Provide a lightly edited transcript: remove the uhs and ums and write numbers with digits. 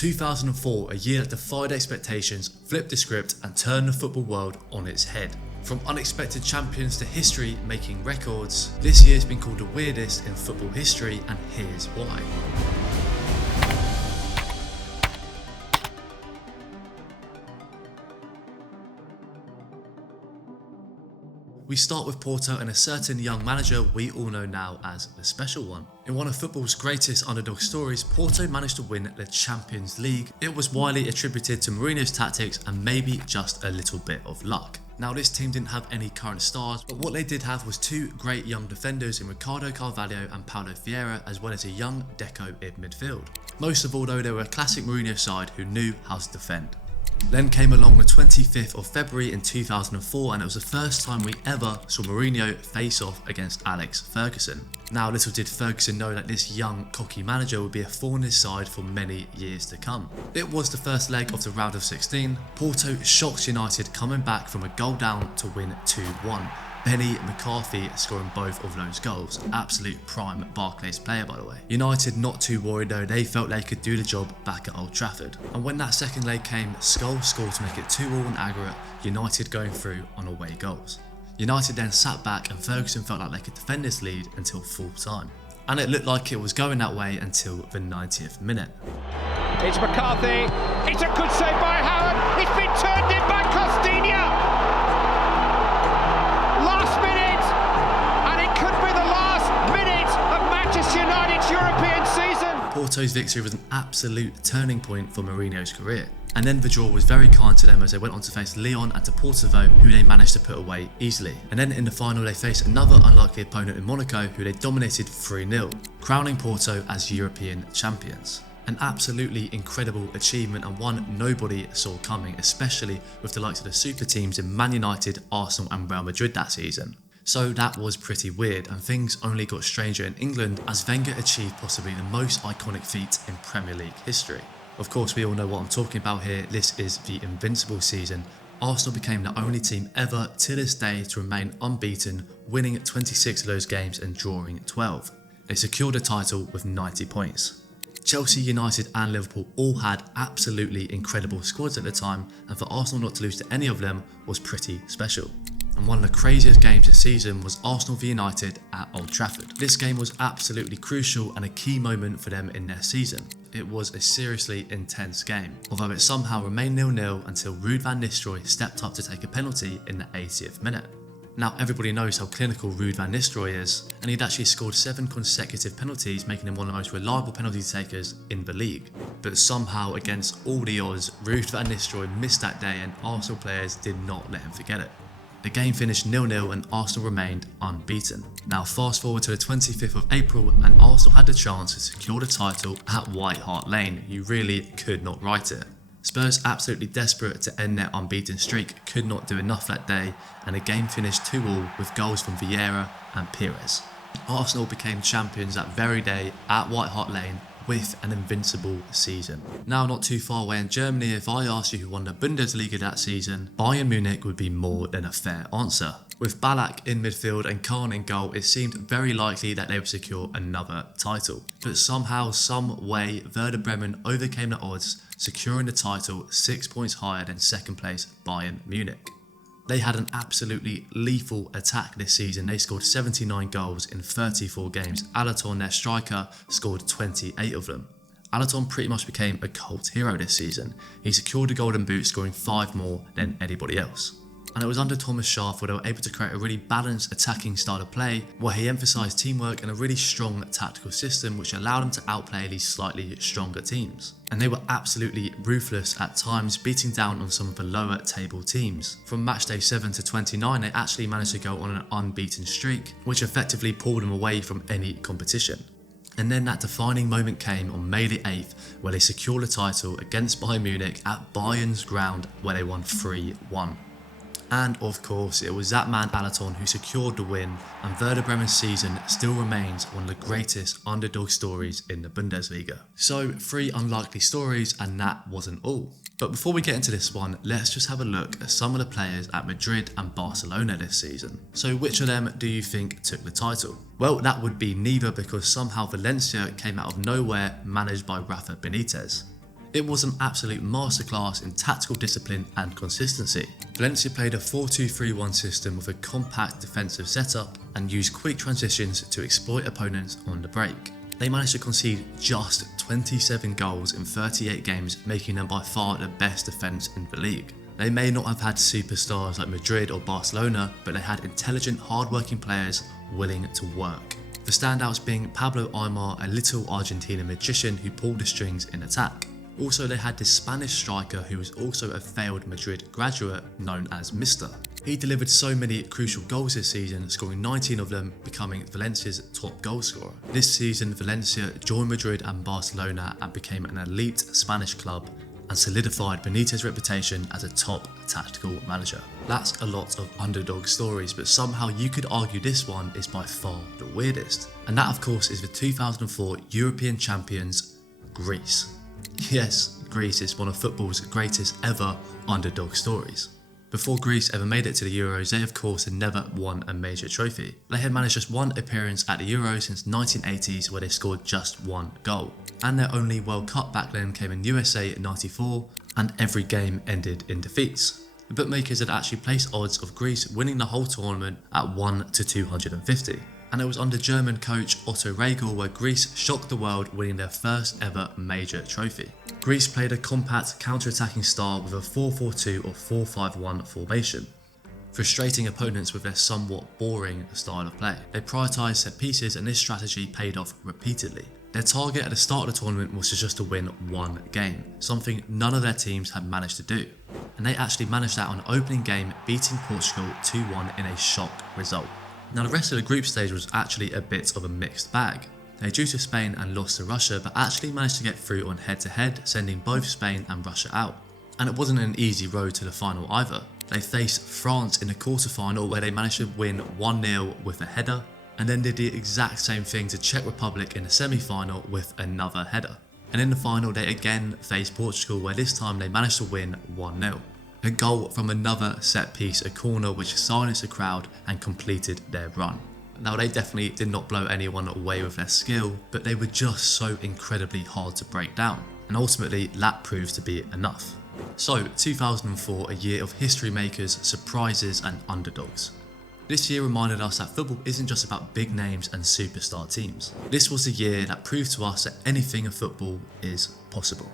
2004, a year that defied expectations, flipped the script and turned the football world on its head. From unexpected champions to history making records, this year's been called the weirdest in football history, and here's why. We start with Porto and a certain young manager we all know now as the Special One. In one of football's greatest underdog stories, Porto managed to win the Champions League. It was widely attributed to Mourinho's tactics and maybe just a little bit of luck. Now, this team didn't have any current stars, but what they did have was two great young defenders in Ricardo Carvalho and Paulo Vieira, as well as a young Deco in midfield. Most of all though, they were a classic Mourinho side who knew how to defend. Then came along the 25th of February in 2004, and it was the first time we ever saw Mourinho face off against Alex Ferguson. Now, little did Ferguson know that this young, cocky manager would be a thorn in his side for many years to come. It was the first leg of the round of 16. Porto shocked United, coming back from a goal down to win 2-1. Benny McCarthy scoring both of those goals. Absolute prime Barclays player, by the way. United not too worried though, they felt they could do the job back at Old Trafford. And when that second leg came, Scholes scored to make it 2-2 in aggregate, United going through on away goals. United then sat back and Ferguson felt like they could defend this lead until full time. And it looked like it was going that way until the 90th minute. It's McCarthy, it's a good save by Howard, it's been turned in by Costinha! Last minute, and it could be the last minute of Manchester United's European season. Porto's victory was an absolute turning point for Mourinho's career. And then the draw was very kind to them as they went on to face Lyon and Porto, who they managed to put away easily. And then in the final they faced another unlikely opponent in Monaco, who they dominated 3-0, crowning Porto as European champions. An absolutely incredible achievement, and one nobody saw coming, especially with the likes of the super teams in Man United, Arsenal and Real Madrid that season. So that was pretty weird, and things only got stranger in England as Wenger achieved possibly the most iconic feat in Premier League history. Of course, we all know what I'm talking about here. This is the Invincible season. Arsenal became the only team ever to this day to remain unbeaten, winning 26 of those games and drawing 12. They secured the title with 90 points. Chelsea, United and Liverpool all had absolutely incredible squads at the time, and for Arsenal not to lose to any of them was pretty special. And one of the craziest games this season was Arsenal v United at Old Trafford. This game was absolutely crucial and a key moment for them in their season. It was a seriously intense game, although it somehow remained 0-0 until Ruud van Nistelrooy stepped up to take a penalty in the 80th minute. Now, everybody knows how clinical Ruud van Nistelrooy is, and he'd actually scored 7 consecutive penalties, making him one of the most reliable penalty takers in the league. But somehow, against all the odds, Ruud van Nistelrooy missed that day, and Arsenal players did not let him forget it. The game finished 0-0 and Arsenal remained unbeaten. Now fast forward to the 25th of April and Arsenal had the chance to secure the title at White Hart Lane. You really could not write it. Spurs, absolutely desperate to end their unbeaten streak, could not do enough that day, and the game finished 2-2 with goals from Vieira and Pires. Arsenal became champions that very day at White Hart Lane with an invincible season. Now, not too far away in Germany, if I asked you who won the Bundesliga that season, Bayern Munich would be more than a fair answer. With Ballack in midfield and Kahn in goal, it seemed very likely that they would secure another title. But somehow, some way, Werder Bremen overcame the odds, securing the title 6 points higher than second place Bayern Munich. They had an absolutely lethal attack this season. They scored 79 goals in 34 games. Alaton, their striker, scored 28 of them. Alaton pretty much became a cult hero this season. He secured the golden boot, scoring 5 more than anybody else. And it was under Thomas Schaaf where they were able to create a really balanced attacking style of play, where he emphasised teamwork and a really strong tactical system which allowed him to outplay these slightly stronger teams. And they were absolutely ruthless at times, beating down on some of the lower table teams. From matchday 7 to 29, they actually managed to go on an unbeaten streak, which effectively pulled them away from any competition. And then that defining moment came on May the 8th, where they secured the title against Bayern Munich at Bayern's ground, where they won 3-1. And of course, it was that man Alaton who secured the win, and Werder Bremen's season still remains one of the greatest underdog stories in the Bundesliga. So 3 unlikely stories, and that wasn't all. But before we get into this one, let's just have a look at some of the players at Madrid and Barcelona this season. So which of them do you think took the title? Well, that would be neither, because somehow Valencia came out of nowhere, managed by Rafa Benitez. It was an absolute masterclass in tactical discipline and consistency. Valencia played a 4-2-3-1 system with a compact defensive setup and used quick transitions to exploit opponents on the break. They managed to concede just 27 goals in 38 games, making them by far the best defence in the league. They may not have had superstars like Madrid or Barcelona, but they had intelligent, hard-working players willing to work. The standouts being Pablo Aimar, a little Argentinian magician who pulled the strings in attack. Also, they had this Spanish striker who was also a failed Madrid graduate known as Mr. He delivered so many crucial goals this season, scoring 19 of them, becoming Valencia's top goal scorer. This season, Valencia joined Madrid and Barcelona and became an elite Spanish club and solidified Benitez's reputation as a top tactical manager. That's a lot of underdog stories, but somehow you could argue this one is by far the weirdest. And that, of course, is the 2004 European champions, Greece. Yes, Greece is one of football's greatest ever underdog stories. Before Greece ever made it to the Euros, they of course had never won a major trophy. They had managed just one appearance at the Euros since 1980s, where they scored just one goal. And their only World Cup back then came in USA in '94, and every game ended in defeats. The bookmakers had actually placed odds of Greece winning the whole tournament at 1 to 250. And it was under German coach Otto Rehagel where Greece shocked the world, winning their first ever major trophy. Greece played a compact counter-attacking style with a 4-4-2 or 4-5-1 formation, frustrating opponents with their somewhat boring style of play. They prioritised set pieces, and this strategy paid off repeatedly. Their target at the start of the tournament was just to win one game, something none of their teams had managed to do. And they actually managed that on the opening game, beating Portugal 2-1 in a shock result. Now the rest of the group stage was actually a bit of a mixed bag. They drew to Spain and lost to Russia, but actually managed to get through on head-to-head, sending both Spain and Russia out. And it wasn't an easy road to the final either. They faced France in the quarter-final where they managed to win 1-0 with a header, and then did the exact same thing to Czech Republic in the semi-final with another header. And in the final they again faced Portugal, where this time they managed to win 1-0. A goal from another set piece, a corner which silenced the crowd and completed their run. Now they definitely did not blow anyone away with their skill, but they were just so incredibly hard to break down, and ultimately that proved to be enough. So 2004, a year of history makers, surprises and underdogs. This year reminded us that football isn't just about big names and superstar teams. This was the year that proved to us that anything in football is possible.